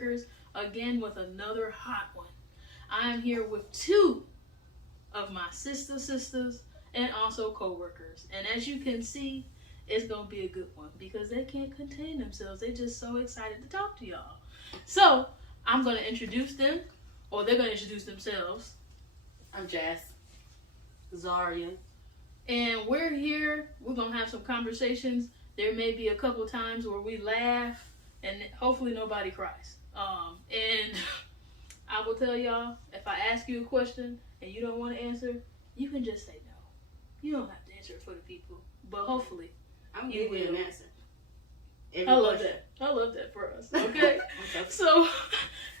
Breakers, again with another hot one. I am here with two of my sisters and also co-workers. And as you can see, it's going to be a good one because they can't contain themselves. They're just so excited to talk to y'all. So, I'm going to introduce them, or they're going to introduce themselves. I'm Jazz. Zaria. And we're here. We're going to have some conversations. There may be a couple times where we laugh, and hopefully nobody cries. And I will tell y'all, if I ask you a question and you don't want to answer, you can just say no. You don't have to answer it for the people. But hopefully, I'm giving you an answer. I love that. I love that for us. Okay? So,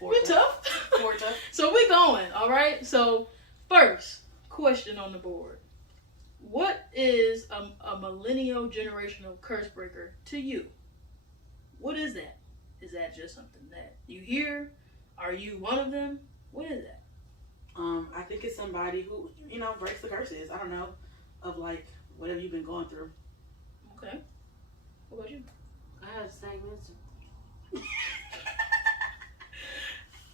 we're tough. We're tough. So, we're going, all right? So, first question on the board. What is a millennial generational curse breaker to you? What is that? Is that just something that you hear? Are you one of them? What is that? I think it's somebody who, breaks the curses. I don't know, of like whatever you've been going through. Okay. What about you? I have the same answer.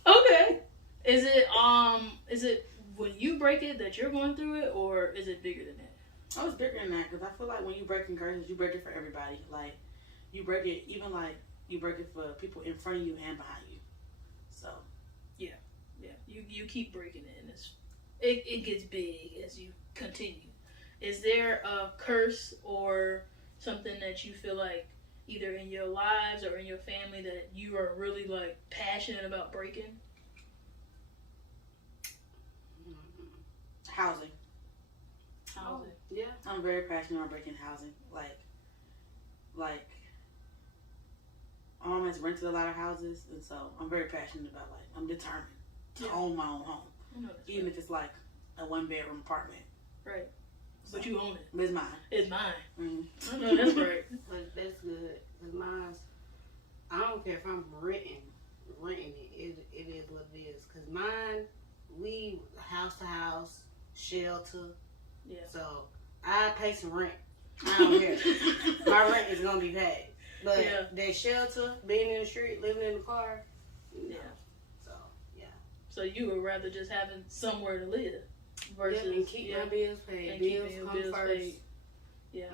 Okay. Is it when you break it that you're going through it, or is it bigger than that? Oh, it's bigger than that, because I feel like when you break curses, you break it for everybody. Like, you break it, even like, you break it for people in front of you and behind you. So. Yeah. You keep breaking it, and it gets big as you continue. Is there a curse or something that you feel like either in your lives or in your family that you are really like passionate about breaking? Housing. Housing. Yeah. I'm very passionate about breaking housing. Like, my mom has rented a lot of houses, and so I'm very passionate about, like, I'm determined to own my own home. Even if it's like a 1-bedroom apartment. Right. So, But you own it. It's mine. It's mine. Mm-hmm. I know that's right. But that's good. Because mine's, I don't care if I'm renting it. It is what it is. Because mine, we house to house, shelter. Yeah. So I pay some rent. I don't care. My rent is gonna be paid. But that shelter, being in the street, living in the car, yeah. So yeah. So you would rather just having somewhere to live versus and keep my bills paid. And bills keeping your come bills first. paid. Yeah.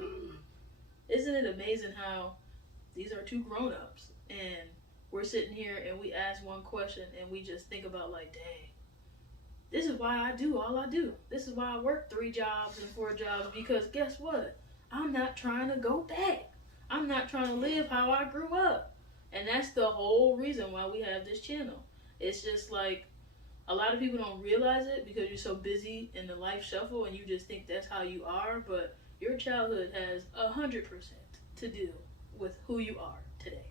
Isn't it amazing how these are two grown-ups and we're sitting here and we ask one question and we just think about like, dang, this is why I do all I do. This is why I work 3 jobs and 4 jobs, because guess what? I'm not trying to go back. I'm not trying to live how I grew up. And that's the whole reason why we have this channel. It's just like a lot of people don't realize it because you're so busy in the life shuffle and you just think that's how you are, but your childhood has 100% to do with who you are today.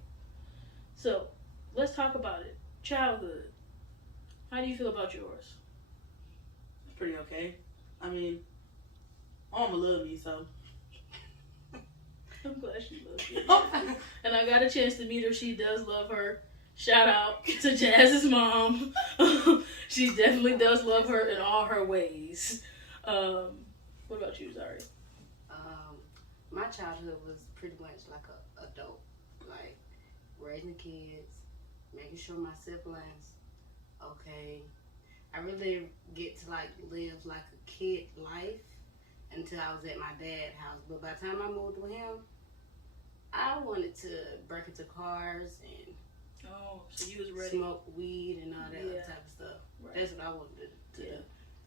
So, let's talk about it. Childhood. How do you feel about yours? It's pretty okay. I mean, Mama love me, so. I'm glad she loves you. And I got a chance to meet her. She does love her. Shout out to Jazz's mom. She definitely does love her in all her ways. What about you, Zaria? My childhood was pretty much like a adult. Like, raising kids, making sure my siblings, okay. I really didn't get to, like, live like a kid life until I was at my dad's house. But by the time I moved with him, I wanted to break into cars and so you was ready. Smoke weed and all that other type of stuff. Right. That's what I wanted to do.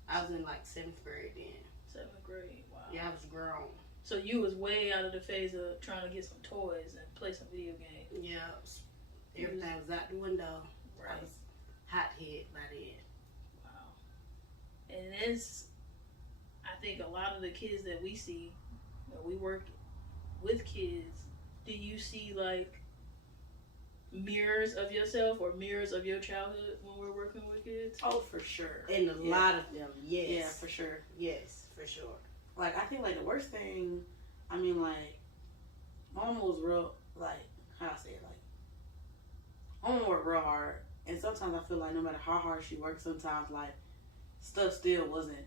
I was in like 7th grade then. 7th grade, wow. Yeah, I was grown. So you was way out of the phase of trying to get some toys and play some video games. Yeah, everything was out the window. Right. I was hot-head by then. Wow. And it's, I think a lot of the kids that we see, we work with kids, do you see like mirrors of yourself or mirrors of your childhood when we're working with kids? Oh, for sure. And a lot of them, yes. Yeah, for sure. Yes, for sure. Like, I think, like, the worst thing, I mean, like, Mama was real, like, how I say it, like, Mama worked real hard, and sometimes I feel like no matter how hard she worked, sometimes, like, stuff still wasn't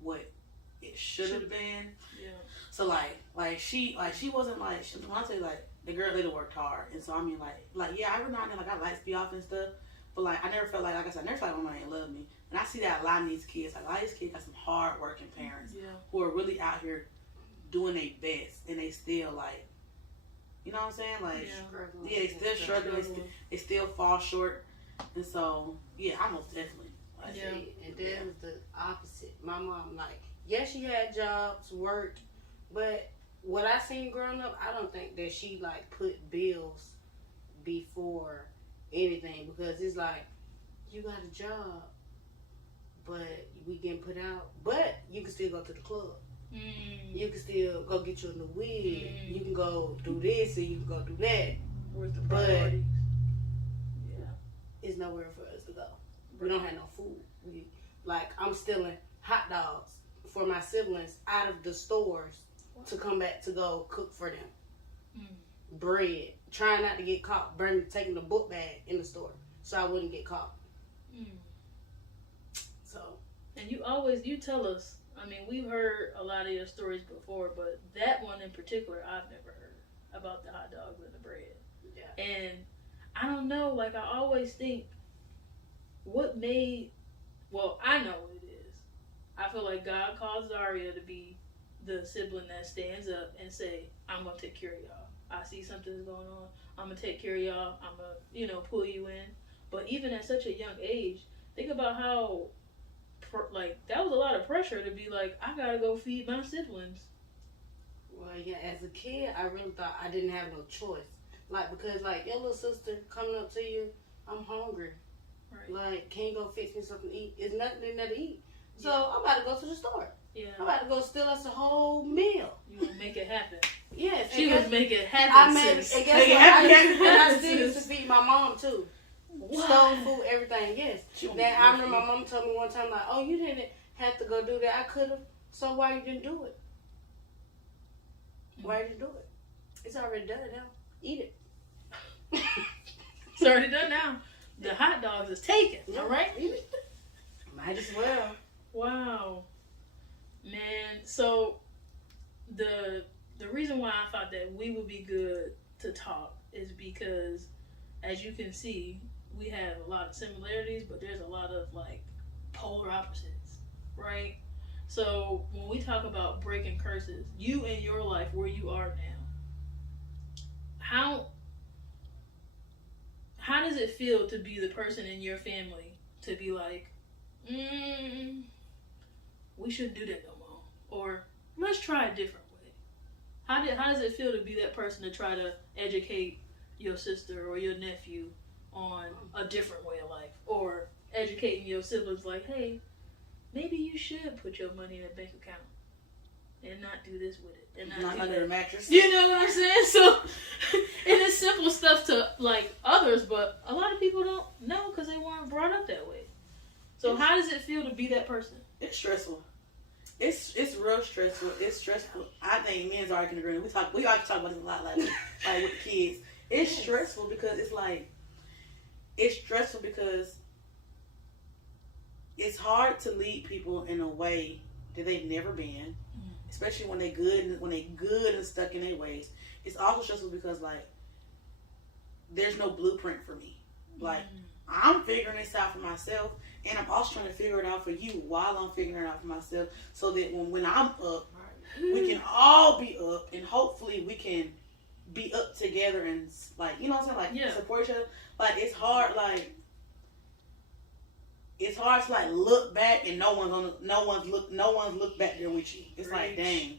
what it should have been. Yeah. So, like she wasn't, like, when I say, like, the girl later worked hard, and so I mean, like yeah, every now and then, like I lights be off and stuff, but like I never felt like I said, I never felt like my mom ain't love me, and I see that a lot of these kids, like a lot of these kids got some hard working parents who are really out here doing their best, and they still like, you know what I'm saying, like yeah they still struggling, they still fall short, and so yeah, I most definitely. Like, and then was the opposite. My mom, like, yeah, she had jobs, worked, but what I seen growing up, I don't think that she like put bills before anything, because it's like you got a job, but we getting put out, but you can still go to the club. You can still go get you a new wig. You can go do this and you can go do that. Where's the but priorities? it's nowhere for us to go. We don't have no food. Like I'm stealing hot dogs for my siblings out of the stores to come back to go cook for them. Bread. Trying not to get caught taking the book bag in the store so I wouldn't get caught. So. And you tell us, I mean, we've heard a lot of your stories before, but that one in particular I've never heard, about the hot dogs and the bread. Yeah. And I don't know, like I always think, what made, well, I know what it is. I feel like God called Zaria to be the sibling that stands up and say, I'm going to take care of y'all. I see something's going on. I'm going to take care of y'all. I'm going to, pull you in. But even at such a young age, think about how, like, that was a lot of pressure to be like, I got to go feed my siblings. Well, yeah, as a kid, I really thought I didn't have no choice. Like, because, like, your little sister coming up to you, I'm hungry. Right. Like, can you go fix me something to eat? It's nothing in there to eat. So, I'm about to go to the store. Yeah. I'm about to go steal us a whole meal. You gonna make it happen. Yes. She was making it happen. I made it. And guess what? I still used to feed my mom, too. What? Stole food, everything, yes. Then I remember my mom told me one time, like, oh, you didn't have to go do that. I could have. So why you didn't do it? Why you didn't do it? It's already done now. Eat it. It's already done now. The hot dogs is taken. All right? Eat it. Might as well. Wow. Man, so the reason why I thought that we would be good to talk is because, as you can see, we have a lot of similarities, but there's a lot of, like, polar opposites, right? So when we talk about breaking curses, you in your life, where you are now, how does it feel to be the person in your family to be like, we shouldn't do that no more, or let's try a different way? How does it feel to be that person to try to educate your sister or your nephew on a different way of life, or educating your siblings like, hey, maybe you should put your money in a bank account and not do this with it, and not under the mattress. You know what I'm saying? So it is simple stuff to like others, but a lot of people don't know because they weren't brought up that way. So how does it feel to be that person? It's stressful. It's real stressful. It's stressful. I think me and Zara can agree. We always talk about this a lot, like with kids. It's stressful because it's stressful because it's hard to lead people in a way that they've never been, especially when they good and stuck in their ways. It's also stressful because, like, there's no blueprint for me. Like, I'm figuring this out for myself, and I'm also trying to figure it out for you while I'm figuring it out for myself, so that when I'm up, we can all be up, and hopefully we can be up together and, like, you know what I'm saying, like, support each other. Like, it's hard, like, it's hard to, like, look back and no one's looked back there with you. It's like, dang,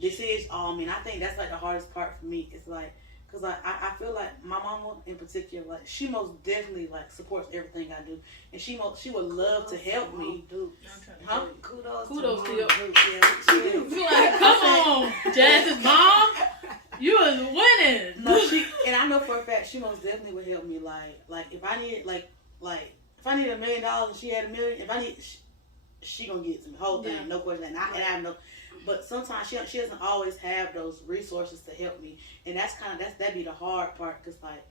this is all me. And I think that's, like, the hardest part for me. It's like, because I feel like my mama in particular, like, she most definitely, like, supports everything I do, and she would love to help me. Huh? Kudos to your group. Yeah, she do. You like, come on, Jazz's mom, you was winning. No, and I know for a fact she most definitely would help me. Like if I needed if I needed $1 million and she had $1 million, she gonna get it to me, whole thing, no question. And I know. But sometimes she doesn't always have those resources to help me, and that'd be the hard part, because, like,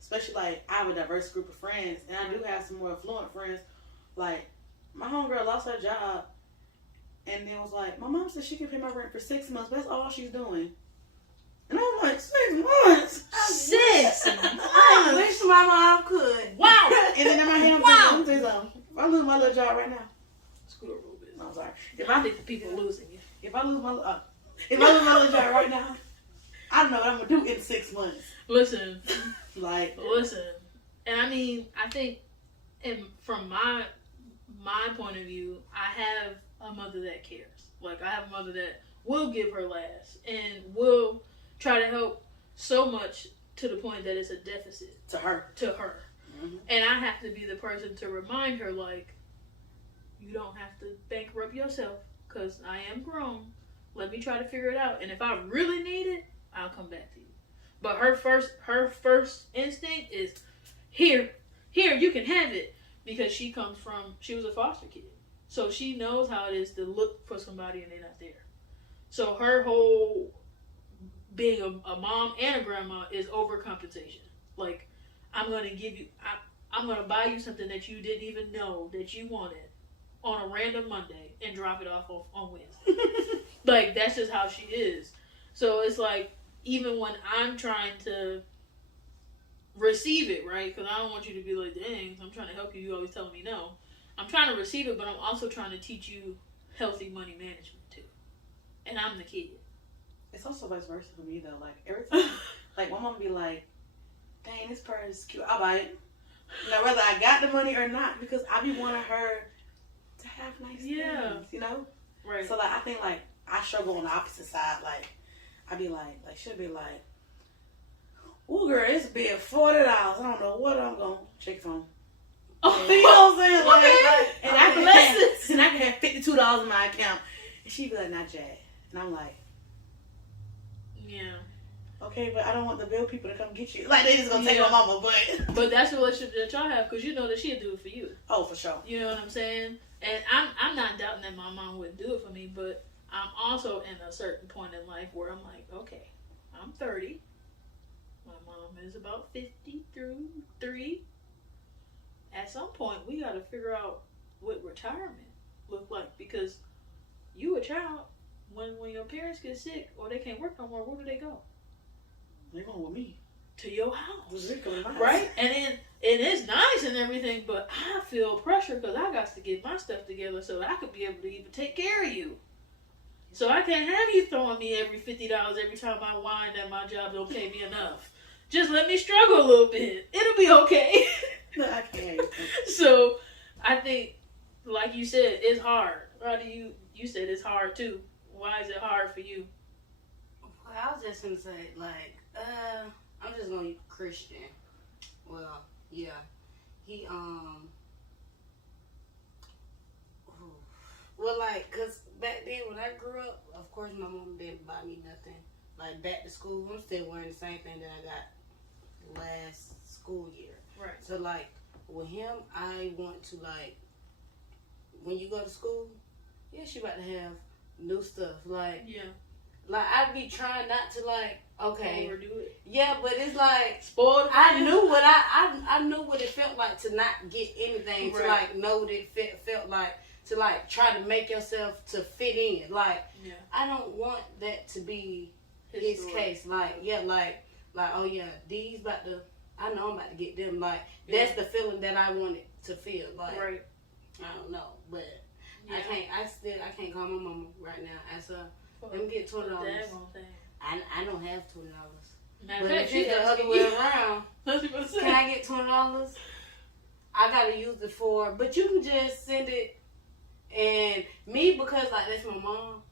especially, like, I have a diverse group of friends, and I do have some more affluent friends. Like, my homegirl lost her job, and then was like, my mom said she can pay my rent for 6 months, but that's all she's doing. And I'm like, 6 months? 6 I months? wish my mom could. Wow. And then in my head, I'm Wow. thinking, let me tell you something. If I lose my little job right now, Scoot over a little bit. no, I'm sorry. I think the people are losing you. If I lose my little job right now, I don't know what I'm gonna do in 6 months. Listen. Like, And I mean, I think, and from my point of view, I have a mother that cares. Like, I have a mother that will give her last and will try to help so much to the point that it's a deficit to her. Mm-hmm. And I have to be the person to remind her, like, you don't have to bankrupt yourself because I am grown. Let me try to figure it out. And if I really need it, I'll come back to you. But her first instinct is, here, you can have it. Because she was a foster kid. So she knows how it is to look for somebody and they're not there. So her whole being a mom and a grandma is overcompensation. Like, I'm going to buy you something that you didn't even know that you wanted on a random Monday and drop it off on Wednesday. Like, that's just how she is. So it's like, even when I'm trying to receive it, right? Because I don't want you to be like, dang, I'm trying to help you. You always telling me no. I'm trying to receive it, but I'm also trying to teach you healthy money management too. And I'm the kid. It's also vice versa for me though. Like every time, like my mom be like, dang, this purse is cute. I'll buy it. Now whether I got the money or not, because I be wanting her to have nice things, you know? Right. So like I think like I struggle on the opposite side. Like I be like she'll be like, ooh, girl, it's been $40. I don't know what I'm going to check from. Oh, you know what I'm saying? Okay. And I can have $52 in my account. And she be like, not Jad. And I'm like, yeah. Okay, but I don't want the bill people to come get you. Like, they just going to take my mama, but... But that's the relationship that y'all have, because you know that she'll do it for you. Oh, for sure. You know what I'm saying? And I'm not doubting that my mom wouldn't do it for me, but I'm also in a certain point in life where I'm like, okay, I'm 30. My mom is about 53. At some point, we got to figure out what retirement look like, because you a child, when your parents get sick or they can't work no more, where do they go? They're going with me. To your house. Nice. Right? And then it is nice and everything, but I feel pressure because I got to get my stuff together so that I could be able to even take care of you. So I can't have you throwing me every $50 every time I whine that my job don't pay me enough. Just let me struggle a little bit. It'll be okay. No, I can't. So I think, like you said, it's hard. How do you said it's hard too. Why is it hard for you? Well, I was just going to say, like, I'm just going to use Christian. Well, yeah. He, well, like, because back then when I grew up, of course my mom didn't buy me nothing. Like, back to school, I'm still wearing the same thing that I got last school year. Right. So, like, with him, I want to, like, when you go to school, yeah, she about to have new stuff. Like, Yeah. Like, I'd be trying not to, like, okay. Overdo it. Yeah, but it's like, Spoiled. I knew what I knew what it felt like to not get anything, to, Right. like, know what it felt like, to, like, try to make yourself to fit in. Like, Yeah. I don't want that to be His his story. case. Like, yeah, like, oh, yeah, these about to, I know I'm about to get them. Like, that's the feeling that I wanted to feel. Like, Right. I don't know, but Yeah. I can't call my mama right now. Ask her, let me get For the $20. daggone thing. I don't have $20. Matter But of if fact, she it's the other asking way you. around, That's what I'm saying. can I get $20? I gotta use it for, but you can just send it. And me, because like that's my mom.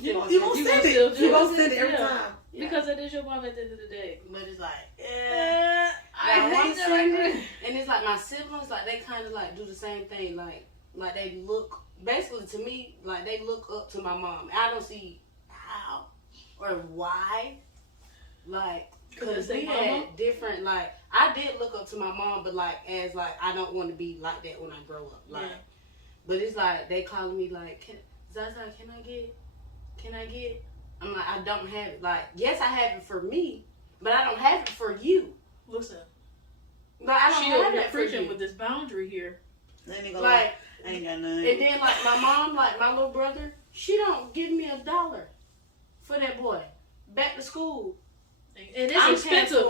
You gonna You send gonna it. still do You gonna it. send it every Yeah. time. Because that is your mom at the end of the day. But it's like, I want hate to that send right it. there. And it's like my siblings, like they kind of like do the same thing. Like they look, basically to me, like they look up to my mom. I don't see how or why. Like, because we had different, like, I did look up to my mom, but like, as like, I don't want to be like that when I grow up. Like, Yeah. but it's like, they calling me like, Zaza, can I get? I'm like, I don't have it. Like, yes, I have it for me, but I don't have it for you. Listen, Like, I don't she have over there it for preaching you. with this boundary here. Like, I ain't got none. and then like my mom, like my little brother, she don't give me $1 for that boy. Back to school, And it's expensive.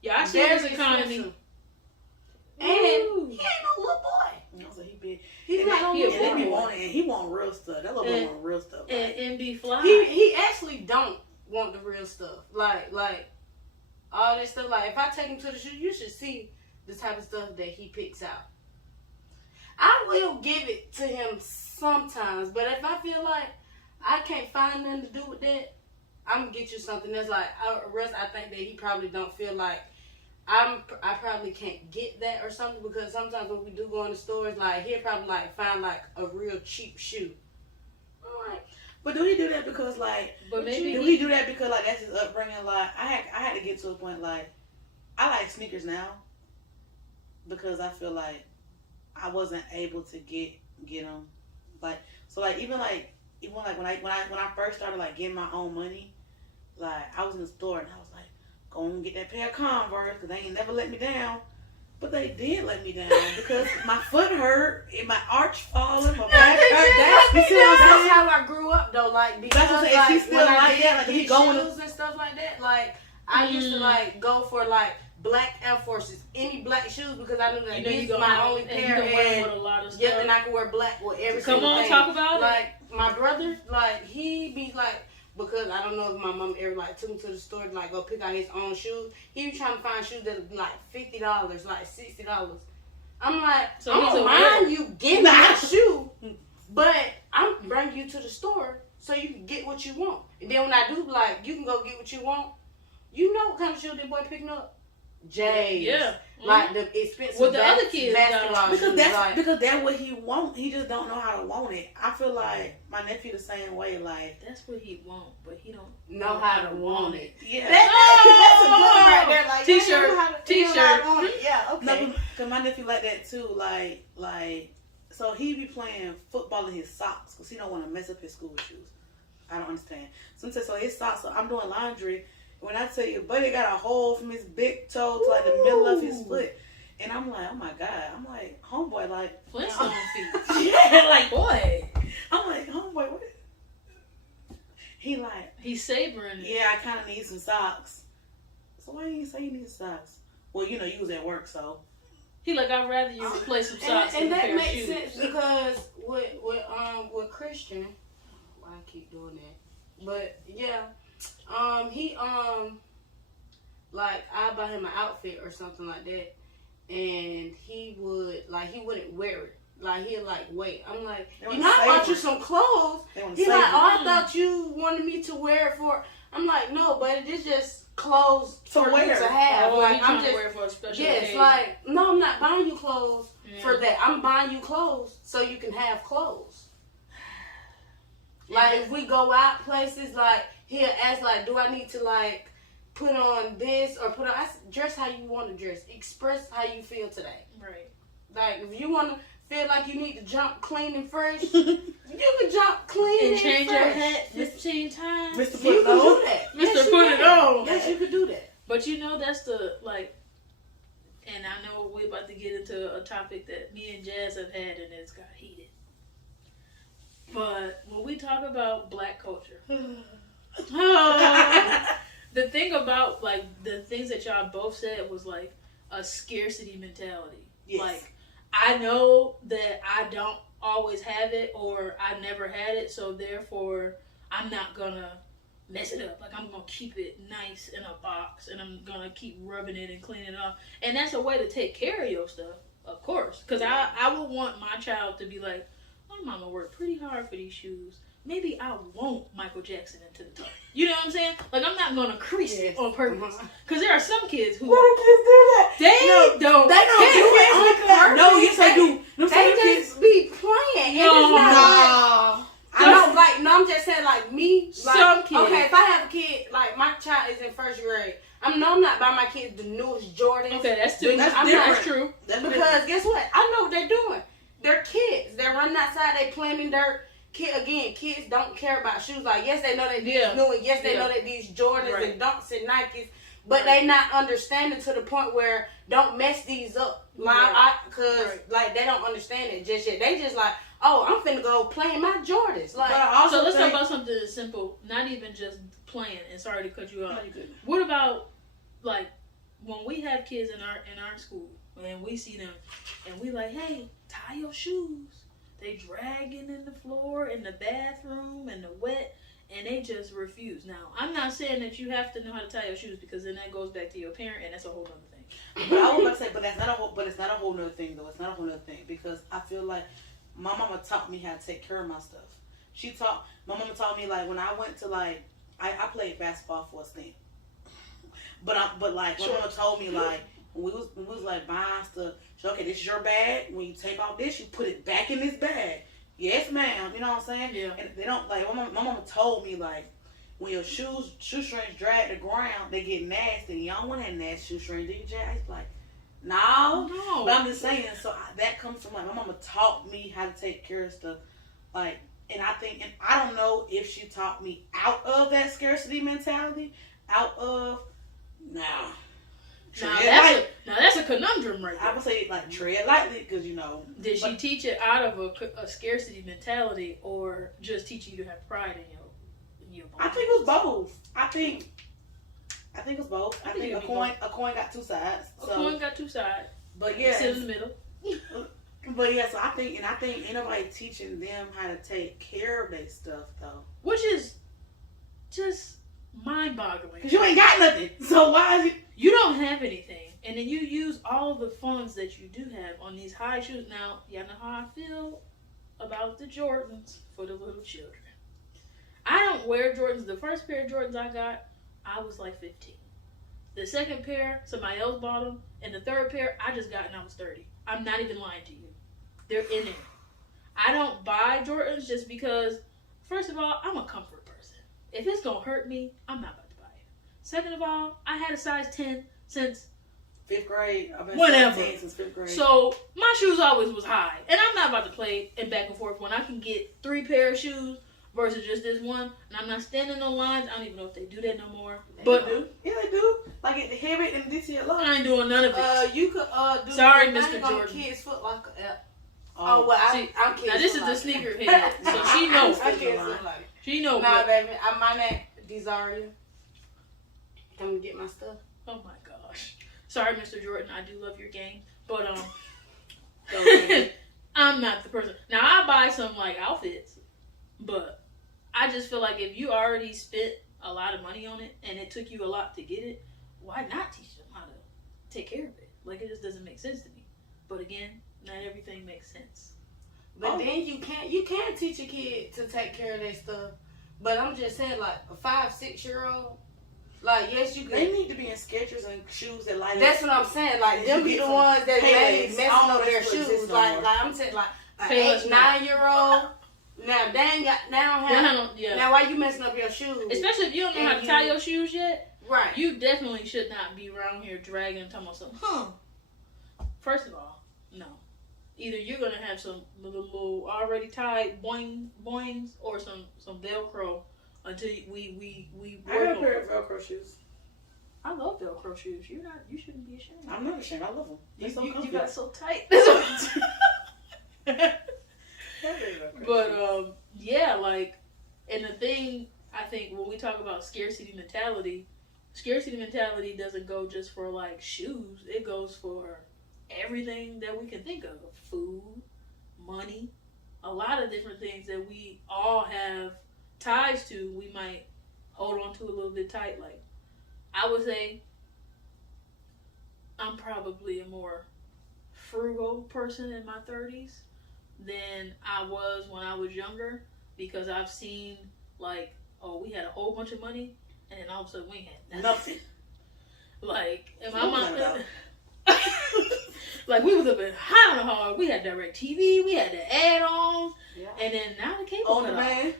Yeah, I see this economy. Expensive. And he ain't no little boy. No, so he big. He's not no little They be boy. wanting, and he want real stuff. That little boy want real stuff. And be fly. He actually don't want the real stuff. Like all this stuff. Like if I take him to the shoe, you should see the type of stuff that he picks out. I will give it to him sometimes, but if I feel like I can't find nothing to do with that, I'm gonna get you something that's like. I think that he probably don't feel like I probably can't get that or something, because sometimes when we do go in the stores, like he'll probably like find like a real cheap shoe. I'm like, but do he do that because like? But maybe do he do that because like that's his upbringing? Like I had to get to a point like I like sneakers now because I feel like I wasn't able to get them. Like so like even when I first started like getting my own money, like I was in the store and I was like, go and get that pair of Converse because they ain't never let me down. But they did let me down because my foot hurt and my arch falling, my back hurt. That's how I grew up though. Like because like, she's still when I like did that, like he going shoes and stuff like that, like I used to like go for like black Air Forces, any black shoes, because I knew that these my only pair, and with a lot of stuff. Yeah, and I could wear black with every Come single on, thing. talk about like my brother, like he be like. Because I don't know if my mom ever like took him to the store to like go pick out his own shoes. He be trying to find shoes that are like $50, like $60. I'm like, so I don't mind you getting that shoe, but I'm bringing you to the store so you can get what you want. And then when I do, like, you can go get what you want. You know what kind of shoe that boy picking up? J's. Yeah. Like the expensive what the other kids basketball because shoes. because that's what he want. He just don't know how to want it. I feel like my nephew the same way. Like that's what he want, but he don't know how to want it. Yeah, that's a good right there. Like T-shirt. Yeah, okay. No, because my nephew like that too. Like, so he be playing football in his socks because he don't want to mess up his school shoes. I don't understand. So his socks. So I'm doing laundry. When I tell you, buddy got a hole from his big toe to like the middle of his foot. And I'm like, oh my God. I'm like, homeboy, like. Flintstone feet. Yeah, like, boy. I'm like, homeboy, what? He like. He's savoring it. Yeah, I kind of need some socks. So why didn't you say you need socks? Well, you was at work, so. He like, I'd rather you replace some socks and than a that pair of makes shoes. sense because with Christian, why I keep doing that. But yeah. He like I buy him an outfit or something like that, and he wouldn't wear it. Like he'll like wait. I'm like, I bought you some clothes. He's like, oh, I thought you wanted me to wear it for. I'm like, no, but it's just clothes for you to have. Oh, like I'm just wear it for a special occasion. like no, I'm not buying you clothes for that. I'm buying you clothes so you can have clothes. Like if we go out places, like he'll ask, like, do I need to like put on this or put on? I said, dress how you want to dress. Express how you feel today. Right. Like if you want to feel like you need to jump clean and fresh, you can jump clean and change fresh. your hat 15 times. Mr. Put You It can On. do that. Mr. Put It On. Yes, you could do that. But you know, that's the like. And I know we're about to get into a topic that me and Jazz have had, and it's got heated. But when we talk about black culture, the thing about like the things that y'all both said was like a scarcity mentality. Yes. Like I know that I don't always have it, or I never had it, so therefore I'm not gonna mess it up. Like I'm gonna keep it nice in a box, and I'm gonna keep rubbing it and cleaning it off. And that's a way to take care of your stuff, of course. Because I would want my child to be like, my mama worked pretty hard for these shoes. Maybe I won't Michael Jackson into the toe. You know what I'm saying? Like I'm not gonna crease it on purpose. Because there are some kids who kids do that? they don't do it on purpose. No, yes I do. No, They just be playing. And it's not like, I know, like, no, I'm just saying, like, me, like, some kids. Okay, if I have a kid, like, my child is in first grade, I'm not buying my kids the newest Jordans. Okay, that's true. That's true. Because guess what? I know what they're doing. They're kids. They're running outside. They playing in dirt. Kids don't care about shoes. Like, yes, they know that these new, and yes, they know that these Jordans and Dunks and Nikes, but they not understanding to the point where don't mess these up. Like, like they don't understand it just yet. They just like, oh, I'm finna go play my Jordans. Like, so let's talk about something simple. Not even just playing, and sorry to cut you off. No, you couldn't. What about like when we have kids in our school and we see them and we like, hey, tie your shoes. They dragging in the floor in the bathroom and the wet, and they just refuse. Now, I'm not saying that you have to know how to tie your shoes because then that goes back to your parent, and that's a whole other thing. But I was about to say, but it's not a whole nother thing though. It's not a whole nother thing because I feel like my mama taught me how to take care of my stuff. My mama taught me like when I went to like I played basketball for a stint, but like my mama told me like when we was like buying stuff, she said, okay, this is your bag. When you take off this, you put it back in this bag. Yes, ma'am. You know what I'm saying? Yeah. And they don't like my mama told me like when your shoestrings drag the ground, they get nasty. You don't want that nasty shoestring, do you, Jay? It's like, no. But I'm just saying. So that comes from like my mama taught me how to take care of stuff, like. And I don't know if she taught me out of that scarcity mentality, out of Now that's a conundrum right there. I would say like tread lightly because Did she teach it out of a scarcity mentality or just teach you to have pride in your body? I think it was both. I think it was both. I think a coin got two sides. A coin got two sides. But yeah, sit in the middle. But yeah, so I think ain't nobody teaching them how to take care of their stuff though. Which is just mind-boggling. Cause you ain't got nothing. So why is it? You don't have anything, and then you use all the funds that you do have on these high shoes. Now, y'all know how I feel about the Jordans for the little children. I don't wear Jordans. The first pair of Jordans I got, I was like 15. The second pair, somebody else bought them, and the third pair, I just got and I was 30. I'm not even lying to you. They're in there. I don't buy Jordans just because, first of all, I'm a comfort person. If it's going to hurt me, I'm not about to buy it. Second of all, I had a size 10 since 5th grade. I've been whatever. 10 since 5th grade. So my shoes always was high. And I'm not about to play it back and forth when I can get 3 pair of shoes versus just this one. And I'm not standing on lines. I don't even know if they do that no more. But do. Yeah, they do. Like at the Harriet and DTL. I ain't doing none of it. You could do Sorry, the Mr. thing on Jordan. Kids Foot Locker app. Oh, well, See, I'm kids. now this is the sneakerhead, so she knows. I can't Foot Locker. She knows. Nah, baby, I'm my name, Zaria. Come get my stuff. Oh my gosh. Sorry, Mr. Jordan. I do love your game, but I'm not the person. Now I buy some like outfits, but I just feel like if you already spent a lot of money on it and it took you a lot to get it, why not teach them how to take care of it? Like it just doesn't make sense to me. But again, not everything makes sense. But then you can't teach a kid to take care of their stuff. But I'm just saying, like a 5-6-year-old, like yes, you could. They need to be in Skechers and shoes that light up. That's what I'm saying. Like them be the ones that they messing up their shoes. Like I'm saying, like an 8-9-year-old. Now they ain't got now why you messing up your shoes? Especially if you don't know how to tie your shoes yet. Right. You definitely should not be around here dragging and talking about something. First of all, no. Either you're gonna have some little already tied boings or some Velcro until we I got a pair of Velcro shoes. I love Velcro shoes. You shouldn't be ashamed. I'm not ashamed. I love them. You got so tight. But yeah, like, and the thing I think when we talk about scarcity mentality doesn't go just for like shoes. It goes for everything that we can think of: food, money, a lot of different things that we all have ties to. We might hold on to a little bit tight. Like, I would say I'm probably a more frugal person in my 30s than I was when I was younger, because I've seen like, oh, we had a whole bunch of money and then all of a sudden we had nothing. Like, and my mom, like we was up in high on the hard. We had direct TV, we had the add-ons, and then now the cable cut off.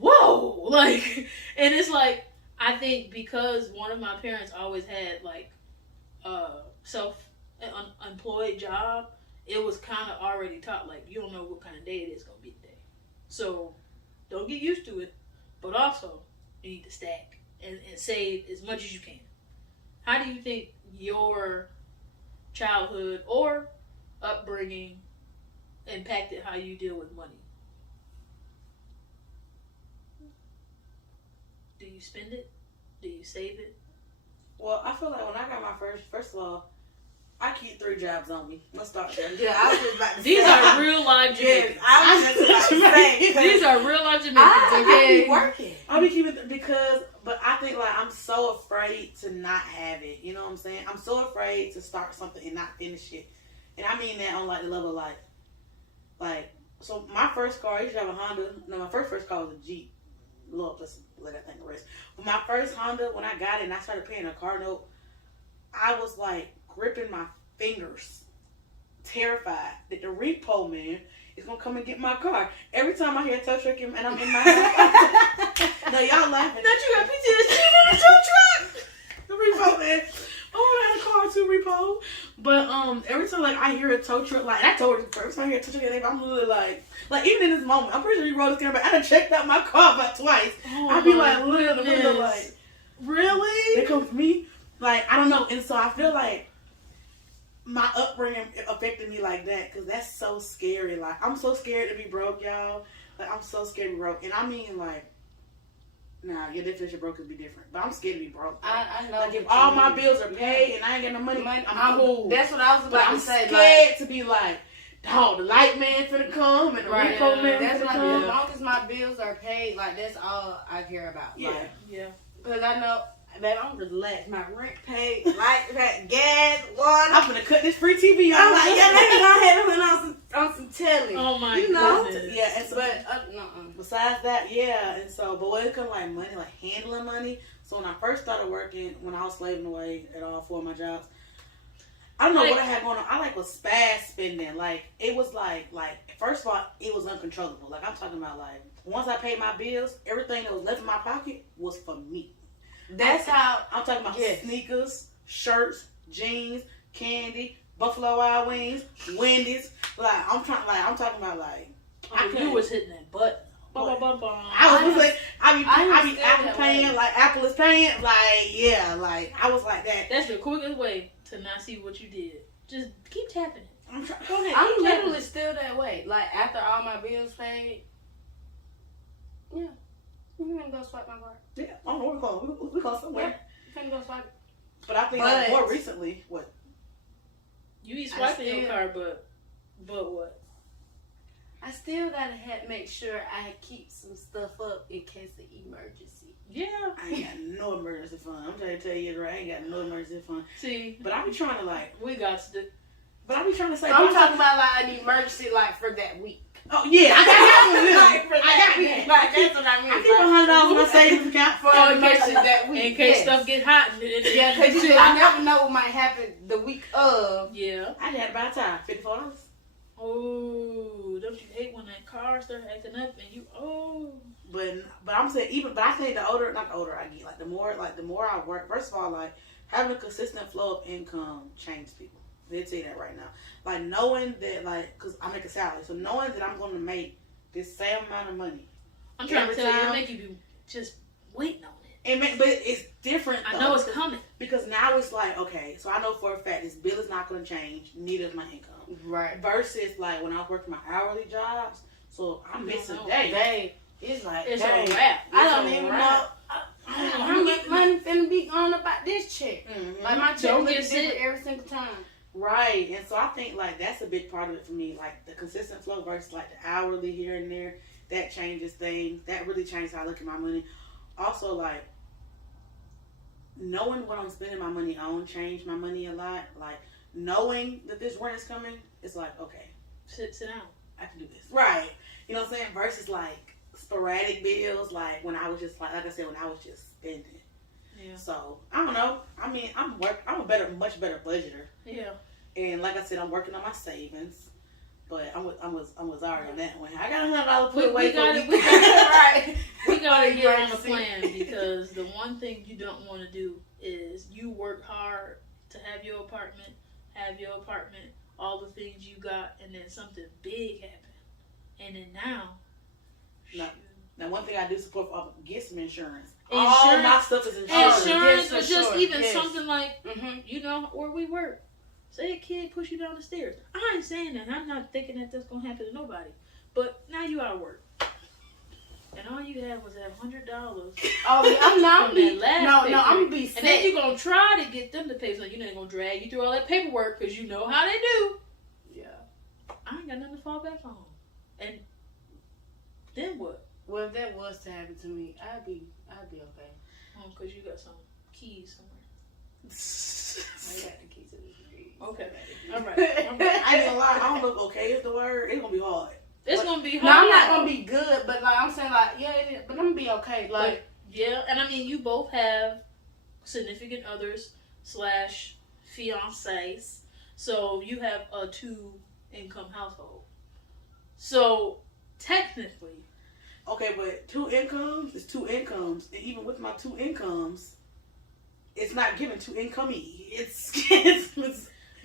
Whoa, like, and it's like, I think because one of my parents always had like self-employed job, it was kind of already taught, like, you don't know what kind of day it is going to be today. So don't get used to it, but also you need to stack and save as much as you can. How do you think your childhood or upbringing impacted how you deal with money? Do you spend it? Do you save it? Well, I feel like when I got my first of all, I keep 3 jobs on me. Let's start there. Yeah, I was just about to These say. are real life Jamaicans. I was just about to say. These are real life Jamaicans. I Okay. be working. I'll be keeping but I think like I'm so afraid to not have it. You know what I'm saying? I'm so afraid to start something and not finish it. And I mean that on like the level of like so my first car, I used to have a Honda. No, my first car was a Jeep. Lord, let's let that thing rest. But my first Honda, when I got it and I started paying a car note, I was like gripping my fingers, terrified that the repo man is gonna come and get my car. Every time I hear a tow truck and I'm in my house, no, y'all laughing. Not you got PTSD. The tow truck, the repo man. Oh, I had a car too, repo. But every time like I hear a tow truck, like I told you first time I hear a tow truck, I'm literally like even in this moment, I'm pretty sure you rolled this camera back. I done checked out my car about twice. Oh, I'd be like looking at the window goodness. like, Really? they come for me. Like I don't know, and so I feel like my upbringing affected me like that because that's so scary. Like I'm so scared to be broke, y'all. Like I'm so scared to be broke, and I mean like, nah, your definition of broke could be different, but I'm scared to be broke. I know. Like if what all you my mean. bills are paid and I ain't got no money, I'm cool. That's what I was But about I'm to say. scared to be like, dog, the light man finna come and the Right, repo man that's finna what come. as long as my bills are paid, like that's all I care about. Yeah. Like, Yeah. because I know, baby, I'm relaxed. My rent paid, light paid, gas, water. I'm finna cut this free TV on. I'm like, yeah, let me go ahead and put on some telly. Oh my you know? goodness. Yeah, and so But no. besides that, yeah, and so, but when it comes like money, like handling money, so when I first started working, when I was slaving away at all 4 of my jobs, I don't know what I had going on. I like was spaz spending. Like it was like first of all, it was uncontrollable. Like I'm talking about like once I paid my bills, everything that was left in my pocket was for me. That's how I'm talking about sneakers, shirts, jeans, candy, Buffalo Wild Wings, Wendy's. I'm talking about like You was hitting that button. What? Ba-ba-ba-ba. I was like, I be still Apple that paying, way. like Apple is paying, like yeah, like I was like that. That's the quickest way to not see what you did. Just keep tapping it. I'm trying. Go ahead. I'm keep tapping literally it. still that way. Like after all my bills paid, yeah, you gonna go swipe my card. Yeah, I don't know what we call somewhere. You finna go swipe it. But I think like, more recently, what? You be swiping your still- card, but what? I still gotta make sure I keep some stuff up in case of emergency. Yeah. I ain't got no emergency fund. I'm trying to tell you right, I ain't got no emergency fund. See, But I be trying to like, we got to. but I be trying to say, I'm talking about like an emergency, like for that week. oh yeah, I got Like for I that got week. that. Like that's what I mean. I keep $100 in my savings account for For in case emergency that week. In case yes. stuff get hot. Yeah, because you never know what might happen the week of. Yeah. I had to buy a tire, $54. Oh, don't you hate when that car start acting up and you But I'm saying but I think not the older I get, like the more I work. First of all, like having a consistent flow of income changes people. They'll tell you that right now. Like knowing that, like, cause I make a salary, so knowing that I'm going to make this same amount of money. I'm trying to tell you, Every it time. make you be just waiting on it. But it's different. I though, know it's because- coming. because now it's like, okay, so I know for a fact this bill is not going to change. Neither is my income. Right. Versus like when I was working my hourly jobs, so I miss a know. day. It's like, It's dang, a wrap. I don't It's a even wrap. know. I don't know how much money finna be going about this check. Mhm. Like my check Don't looks get sick. different every single time. Right, and so I think like that's a big part of it for me, like the consistent flow versus like the hourly here and there. That changes things. That really changes how I look at my money. Also, like knowing what I'm spending my money on changed my money a lot. Like knowing that this rent is coming, it's like okay, Sit down. I can do this. Right, you know what I'm saying? Versus like sporadic bills, like when I was just like I said, when I was just spending. Yeah. So I don't know. I mean, I'm much better budgeter. Yeah. And like I said, I'm working on my savings, but I'm with Zaria on that one. I got $100 put away We got for it. a We week. got We gotta get on a Emergency. plan because the one thing you don't want to do is you work hard to have your apartment, all the things you got, and then something big happen, and then now. No. Now, one thing I do support get some insurance. Insurance. All my stuff is insurance. Insurance, yes, or for just sure. even Yes. something like, Mm-hmm. where we work. Say a kid push you down the stairs. I ain't saying that. I'm not thinking that that's gonna happen to nobody. But now you out of work. and all you had was that $100. Oh, yeah, I'm not. From that last No, I'm gonna be and sick. then you're gonna try to get them to pay, so you're not gonna drag you through all that paperwork because you know how they do. Yeah. I ain't got nothing to fall back on. And then what? Well, if that was to happen to me, I'd be okay. Because you got some keys somewhere. I got the key to the degree. Okay. All All right. I ain't gonna lie. I don't know if okay is the word. It's gonna be hard. It's gonna be hard. No, I'm not gonna be good, but like I'm saying, like yeah, it is, but I'm gonna be okay. Like yeah, and I mean, you both have significant others / fiancés, so you have a 2-income household. So technically, Okay, but 2 incomes is 2 incomes, and even with my 2 incomes, it's not giving 2 income-y.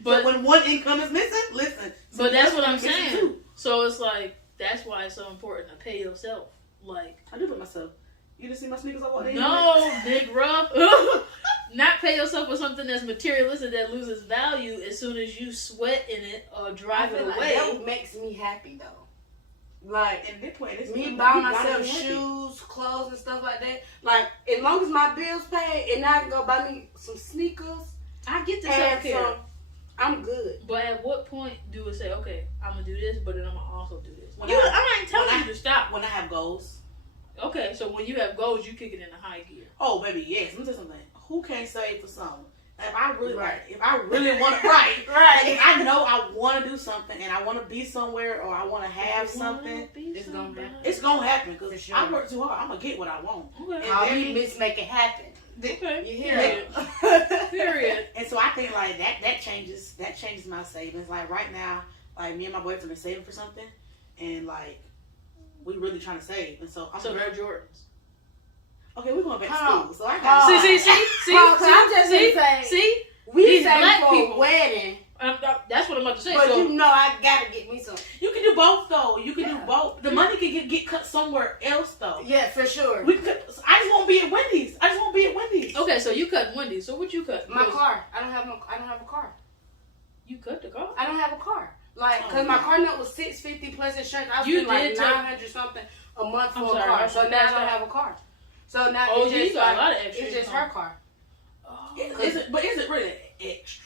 but so when 1 income is missing, listen. but that's what I'm missing saying. too. So it's like that's why it's so important to pay yourself. Like I do it myself. You didn't see my sneakers I walked in? no, big rough. Not pay yourself for something that's materialistic that loses value as soon as you sweat in it or drive it like away. that makes me happy though. Like And at this point, it's me you buying gotta myself be happy. shoes, clothes, and stuff like that. Like as long as my bills paid, and I can go buy me some sneakers I get the and self-care. some, I'm good. But at what point do it say, okay, I'm gonna do this, but then I'm gonna also do this? When I'm I- not telling when you to stop. When I have goals. Okay, so when you have goals, you kick it into high gear. Oh, baby, yes. Let me tell you something. Who can't save for something? If I really Right. if I really want to, right, Right. If I know I want to do something and I want to be somewhere or I want to have something, It's gonna happen. it's gonna happen For because sure. I work too hard. I'm gonna get what I want. Okay. And All that we means- miss make it happen. Okay. You hear Period. it? Period. And so I think like that changes my savings. Like right now, like me and my boyfriend are saving for something, and like we really trying to save. And so I'm So no very, Jordans. okay. We're going back to Huh. school, so I Huh. got See. Well, 'cause I'm just see, gonna say- see. We These saving black for people. a wedding, That's what I'm about to say. but So you know I gotta get me some. You can do both though. You can do Yeah. both. The money can get cut somewhere else though. Yeah, for sure. We could. I just won't be at Wendy's. I just won't be at Wendy's. okay, so you cut Wendy's. So what you cut? My Because car. I don't have a car. You cut the car. I don't have a car. Like, Oh, cause my yeah. car note was $650 plus insurance. I was You paying like did take- 900 something a month I'm for sorry, a car. I So now I passed don't out. have a car. So now Oh, it's you just got a like, lot of extra it's just income. her car. Oh. Is it really extra?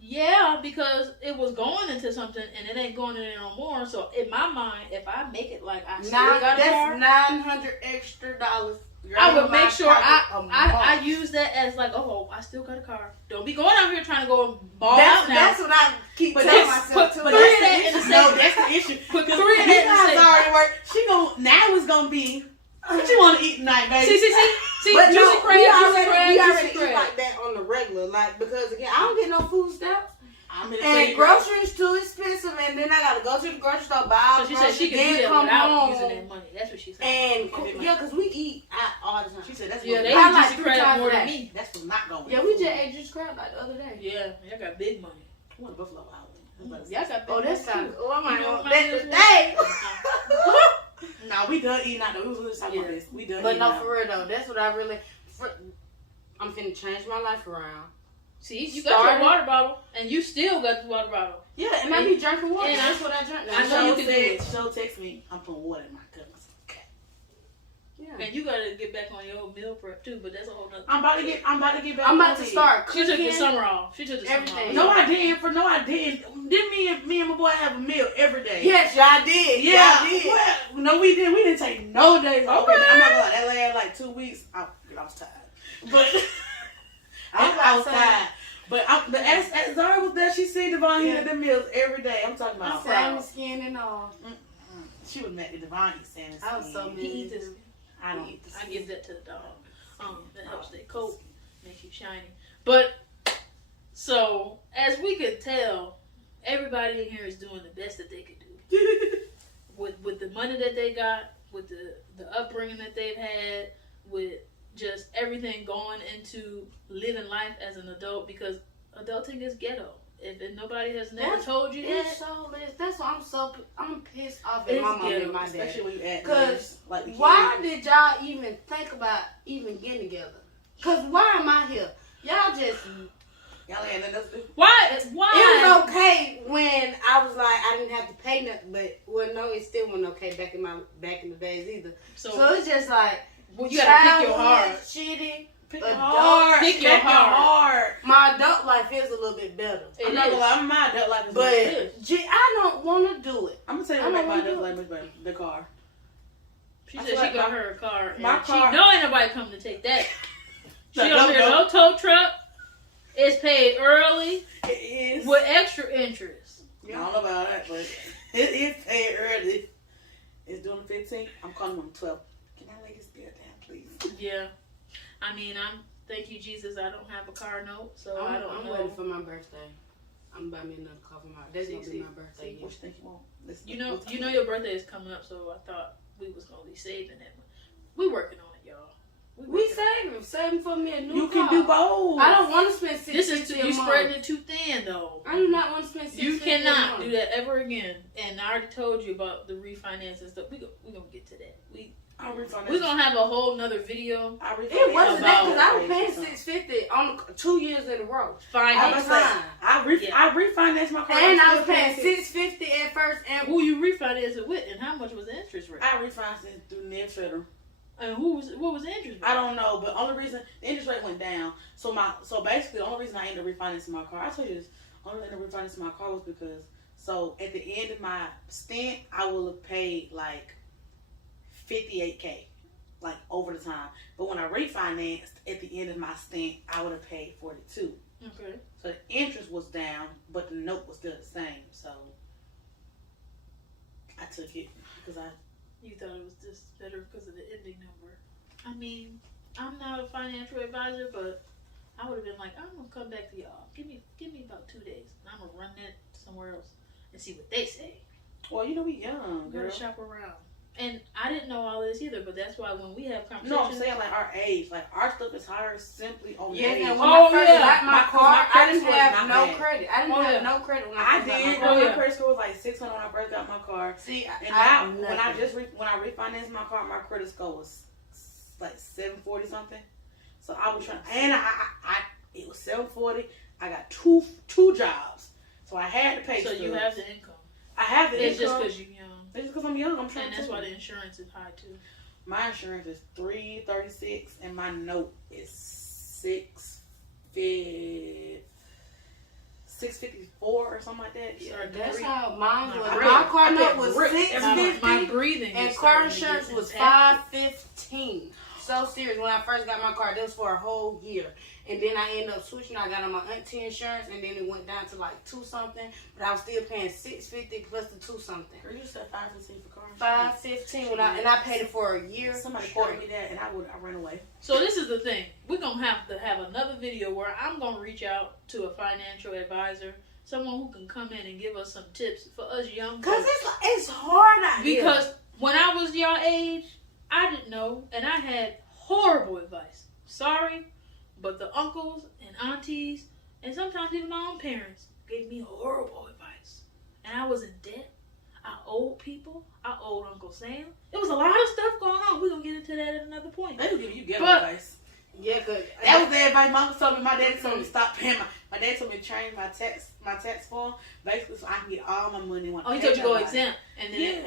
Yeah, because it was going into something and it ain't going in there no more. So in my mind, if I make it like I still got a car, That's $900 extra dollars. I would in my make sure pocket a I month. use that as like, oh, I still got a car. Don't be going out here trying to go and ball That's, out now. that's what I keep But telling that's- myself too. but But three that's of that in the the issue. same- No, that's the issue. Put Because 3 of that in the guys same- already work. Now it's gonna be. What you want to eat tonight, baby? See, But juicy no, crab, we juicy already, crab, we juicy already eat crab. like that on the regular, like because again, I don't get no food stamps, I'm gonna tell and you, groceries too expensive, and then I gotta go to the grocery store buy. So she said she could do that without using that money. That's what she said. And Okay, yeah, cause we eat out all the time. She said that's Yeah, what they I eat like juicy 3 crab times more a than day. me. that's what's not going. Yeah, we just ate juice crab like the other day. Yeah, y'all got big money. I want a Buffalo Wild Y'all got big Oh, money that sounds. too. Oh, I might You know go what that mine is? today. No, we done eating out. We was just talking about Yeah. this. We done But eating no, out. for real though, that's what I really. I'm finna change my life around. See, you got your water bottle, and you still got the water bottle. Yeah, and I be drinking water. And That's what I drink now. I know you can do it. She'll text me. I'm putting water in my cup. I said, okay. Yeah. And you gotta get back on your whole meal prep too, but that's a whole nother. I'm about to get back. I'm about on to it. start She cooking. took the summer off. She took the summer Everything. off. No, I didn't. No, I didn't. Didn't me and my boy have a meal every day? Yes, y'all did. Yeah. Y'all did. Well, no, we didn't. We didn't take no days off. Okay. I'm not gonna lie. That last like 2 weeks, I was tired. But I was tired. But as Zaria was there, she seen Devon eating them meals every day. I'm talking about. Salmon skin and all. She was mad at Devon eat salmon skin. I was so mad. He eats this. I don't. I give that to the dog. That helps their coat, makes you shiny. But so as we could tell, everybody in here is doing the best that they could do with the money that they got, with the upbringing that they've had, with just everything going into living life as an adult, because adulting is ghetto. If nobody has never told you that, It's so lit. That's why I'm pissed off at It's my mom ghetto, and my dad. Especially when you act Cause like the why kids. did y'all even think about even getting together? Cause why am I here? Y'all just Y'all ain't nothing else to do. Why? It was okay when I was like I didn't have to pay nothing, but no, it still wasn't okay back in the days either. So it's just like you gotta pick your heart. Shitty. Pick your heart. Pick your heart. My adult life is a little bit better. I'm not gonna lie, my adult life is But better. I don't want to do it. I'm gonna tell you what make my adult life much better. The car. She said she got her a car. And my car. She know ain't nobody coming to take that. She No, don't hear no tow truck. It's paid early. It is. With extra interest. I don't know about that, but it is paid early. It's doing the 15th. I'm calling them 12. Can I lay this bill down, please? Yeah. I mean, thank you, Jesus. I don't have a car note, so I don't know. I'm waiting for my birthday. I'm buying me another car for my. That's gonna be my birthday. What you think you want? You know your birthday is coming up, so I thought we was gonna be saving it. We working on it, y'all. We saving for me a new car. You can do both. I don't want to spend $650 This is a you month. spreading it too thin, though. I do not want to spend $650 You cannot a month. do that ever again. And I already told you about the refinance and stuff. We're gonna get to that. We're gonna have a whole nother video. It wasn't that because I was paying $650 on 2 years in a row. I refinanced my car. And I was paying $650 at first. And who you refinanced it with, and how much was the interest rate? I refinanced it through Net Federal. And what was the interest rate? I don't know, but only reason the interest rate went down. So basically the only reason I ended up refinancing my car, I told you this, only reason I ended up refinancing my car was because at the end of my stint I will have paid like $58K, like over the time. But when I refinanced at the end of my stint, I would have paid $42. Okay. So the interest was down, but the note was still the same. So I took it because You thought it was just better because of the ending number. I mean, I'm not a financial advisor, but I would have been like, I'm gonna come back to y'all. Give me about 2 days, and I'm gonna run that somewhere else and see what they say. Well, you know we young, girl. Gotta shop around. And I didn't know all this either, but that's why when we have conversations. No, I'm saying like our age, like our stuff is higher simply on age. and when I first got my car, I didn't have no bad. credit. I didn't have no credit when I first got my car. My credit score was like 600 when I first got my car. See, and now when I refinanced my car, my credit score was like 740 something. So I was trying, and it was 740. I got two jobs, so I had to pay. So you have the income. I have the income. It's just because you're young. It's just because I'm young. I'm trying. And that's why the insurance is high too. My insurance is $336, and my note is $654 or something like that. Yeah, that's how mine was. My car note was $650. My breathing and car insurance was $515. So serious. When I first got my car, that was for a whole year. And then I ended up switching. I got on my auntie insurance, and then it went down to like $2 something. But I was still paying $650 plus the $2 something. Girl, you said $515 for car insurance. $515 and I paid it for a year. Somebody quoted me that, and I ran away. So this is the thing. We're gonna have to have another video where I'm gonna reach out to a financial advisor, someone who can come in and give us some tips for us young. Cause it's hard out here. Because when I was your age, I didn't know, and I had horrible advice. Sorry. But the uncles and aunties, and sometimes even my own parents, gave me horrible advice. And I was in debt. I owed people. I owed Uncle Sam. There was a lot of stuff going on. We're going to get into that at another point. They will give you ghetto advice. Yeah, because that was the advice my mom told me. My dad told me to stop paying. My dad told me to change my tax form, basically so I can get all my money. Oh, he told you to go exempt. And then,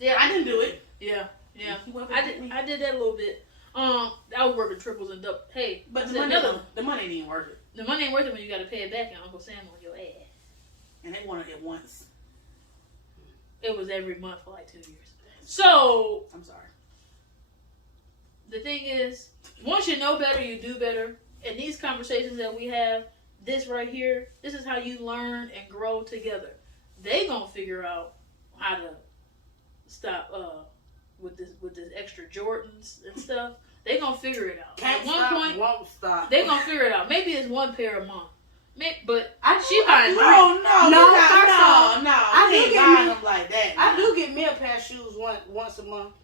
yeah. I didn't do it. Yeah. I did that a little bit. I was working triples and doubles. Hey, but the money ain't worth it. The money ain't worth it when you got to pay it back and Uncle Sam on your ass. And they wanted it once. It was every month for like 2 years. So I'm sorry. The thing is, once you know better, you do better. And these conversations that we have, this right here, this is how you learn and grow together. They gonna figure out how to stop with this extra Jordans and stuff. They gonna figure it out. Can't At one stop, point, won't stop. They gonna figure it out. Maybe it's one pair a month. But she buying three. I didn't buy them like that. I do get me a pair of shoes once a month.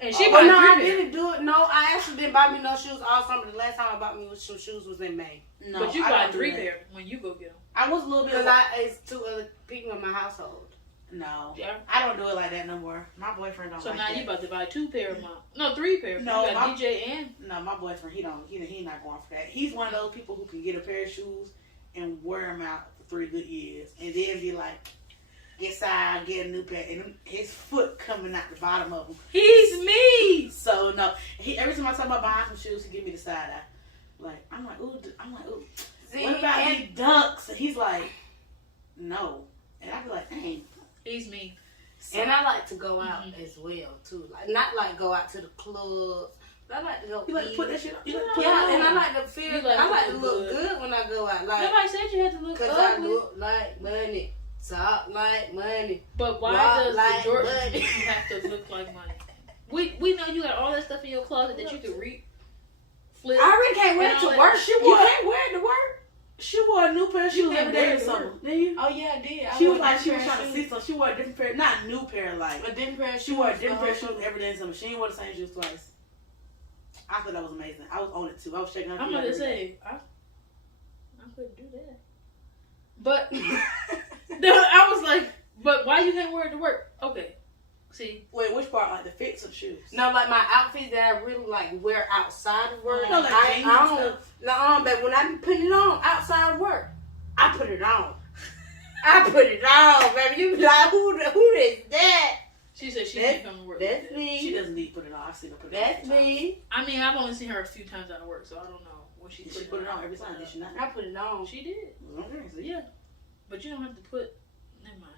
And she bought I didn't do it. No, I actually didn't buy me no shoes all summer. The last time I bought me some shoes was in May. No, but you buy 3 pairs when you go get them. I was a little bit because it's 2 other people in my household. No, I don't do it like that no more. My boyfriend don't. So like now that. you about to buy 2 pairs a month? No, 3 pairs. No, you got DJ and no, my boyfriend he not going for that. He's one of those people who can get a pair of shoes and wear them out for 3 good years, and then be like, inside, get a new pair, and his foot coming out the bottom of him. He's me. So no, every time I talk about buying some shoes, he give me the side eye. Like I'm like, ooh. See, what about these ducks? And he's like, no, and I be like, dang. He's me. So, and I like to go out as well too. Like not like go out to the clubs. But I like to go. You like eat. to put that shit on. And I like to feel. I like to look good when I go out. Like nobody said you had to look ugly. Cause I look like money, talk like money. But why does like the Jordans you have to look like money? We know you got all that stuff in your closet that you could flip. I really can't wear it to work. You can't wear it to work. She wore a new pair of shoes every day or something. Did you? Oh yeah, I did. She was like, she was trying to see something. She wore a different pair, not a new pair, like a different pair of shoes. She wore a different pair of shoes every day or something. She ain't wore the same shoes twice. I thought that was amazing. I was on it too. I was checking her. I'm gonna say, I couldn't do that. But I was like, but why you can't wear it to work? Okay. See, wait, which part? Like the fits of shoes? No, like my outfits that I really like wear outside of work. No, like I don't. No, but when I be putting it on outside of work, I put it on. I put it on, baby. You be like, who is that? She said she can't come to work. That's me. She doesn't need to put it on. I've seen her put it on. That's me. I mean, I've only seen her a few times out of work, so I don't know when she put it on every time. Did she not? I put it on. She did. Okay, so yeah. But you don't have to put. Never mind.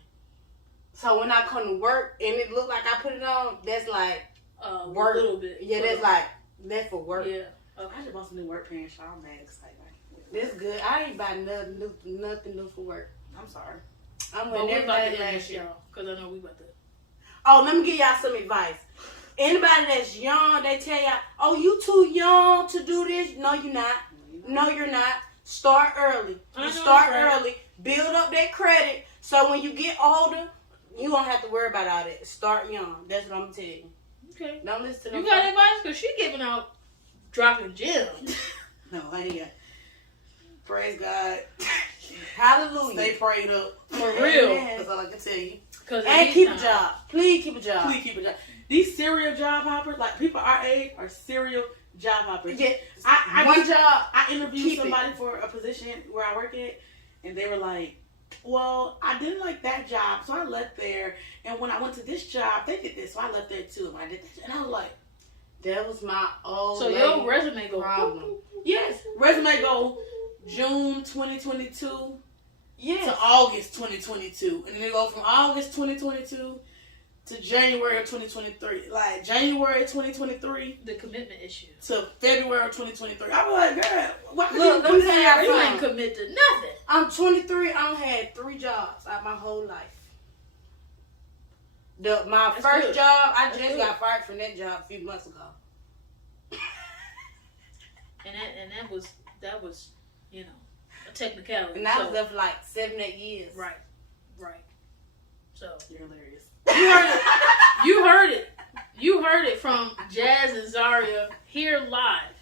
So when I come to work and it look like I put it on, that's like work. A little bit. Yeah, that's for work. Yeah. Okay. I just bought some new work pants. So I'm mad excited. That's good. I ain't buy nothing new for work. I'm sorry. I'm we're with about to end this, y'all, because I know we about to. Oh, let me give y'all some advice. Anybody that's young, they tell y'all, oh, you too young to do this. No, you're not. No, you're not. Start early. You start early. Build up that credit. So when you get older, you don't have to worry about all that. Start young. That's what I'm going to tell you. Okay. Don't listen to you got advice? Because she giving out dropping gems. No, I ain't got. Praise God. Hallelujah. Stay prayed up. For real. That's all I can tell you. And keep a job. Please keep a job. Please keep a job. These serial job hoppers, like people our age, are serial job hoppers. Yeah. I interviewed somebody for a position where I work at, and they were like, well, I didn't like that job, so I left there. And when I went to this job, they did this, so I left there too. And I did that. And I was like, that was my old So your resume go problem. Yes. Resume go June 2022 yes. to August 2022. And then they go from August 2022 to January of 2023. Like January 2023. The commitment issue. To February of 2023. I was like, girl, why look, let me tell you ain't commit to nothing. I'm 23. I had 3 jobs out my whole life. My first job, I just got fired from that job a few months ago. And that was, you know, a technicality. And I was there for like 7-8 years. Right. So you're hilarious. You heard it from Jazz and Zaria here live.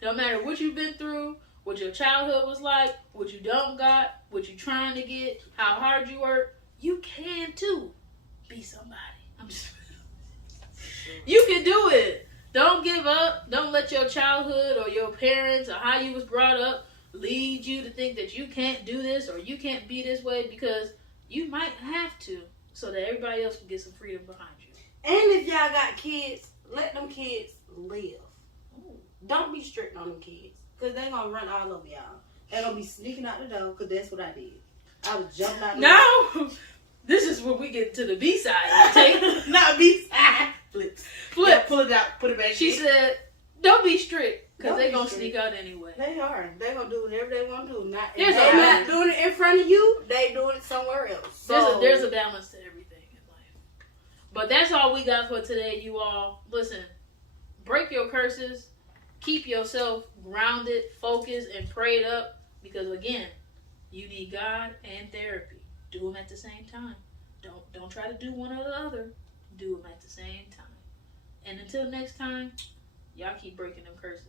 No matter what you've been through, what your childhood was like, what you don't got, what you trying to get, how hard you work, you can too be somebody. I'm just you can do it. Don't give up. Don't let your childhood or your parents or how you was brought up lead you to think that you can't do this or you can't be this way, because you might have to, so that everybody else can get some freedom behind you. And if y'all got kids, let them kids live. Ooh. Don't be strict on them kids, because they going to run all over y'all. They're going to be sneaking out the door, because that's what I did. I was jumping out the door. No! This is when we get to the B side. Take not B side. Flip. Yeah, pull it out. Put it back. She said, "Don't be strict, because they're gonna sneak out anyway." They are. They're gonna do whatever they want to do. Not they're not doing it in front of you. They doing it somewhere else. So there's a balance to everything in life. But that's all we got for today, you all. Listen, break your curses. Keep yourself grounded, focused, and prayed up, because again, you need God and therapy. Do them at the same time. Don't try to do one or the other. Do them at the same time. And until next time, y'all keep breaking them curses.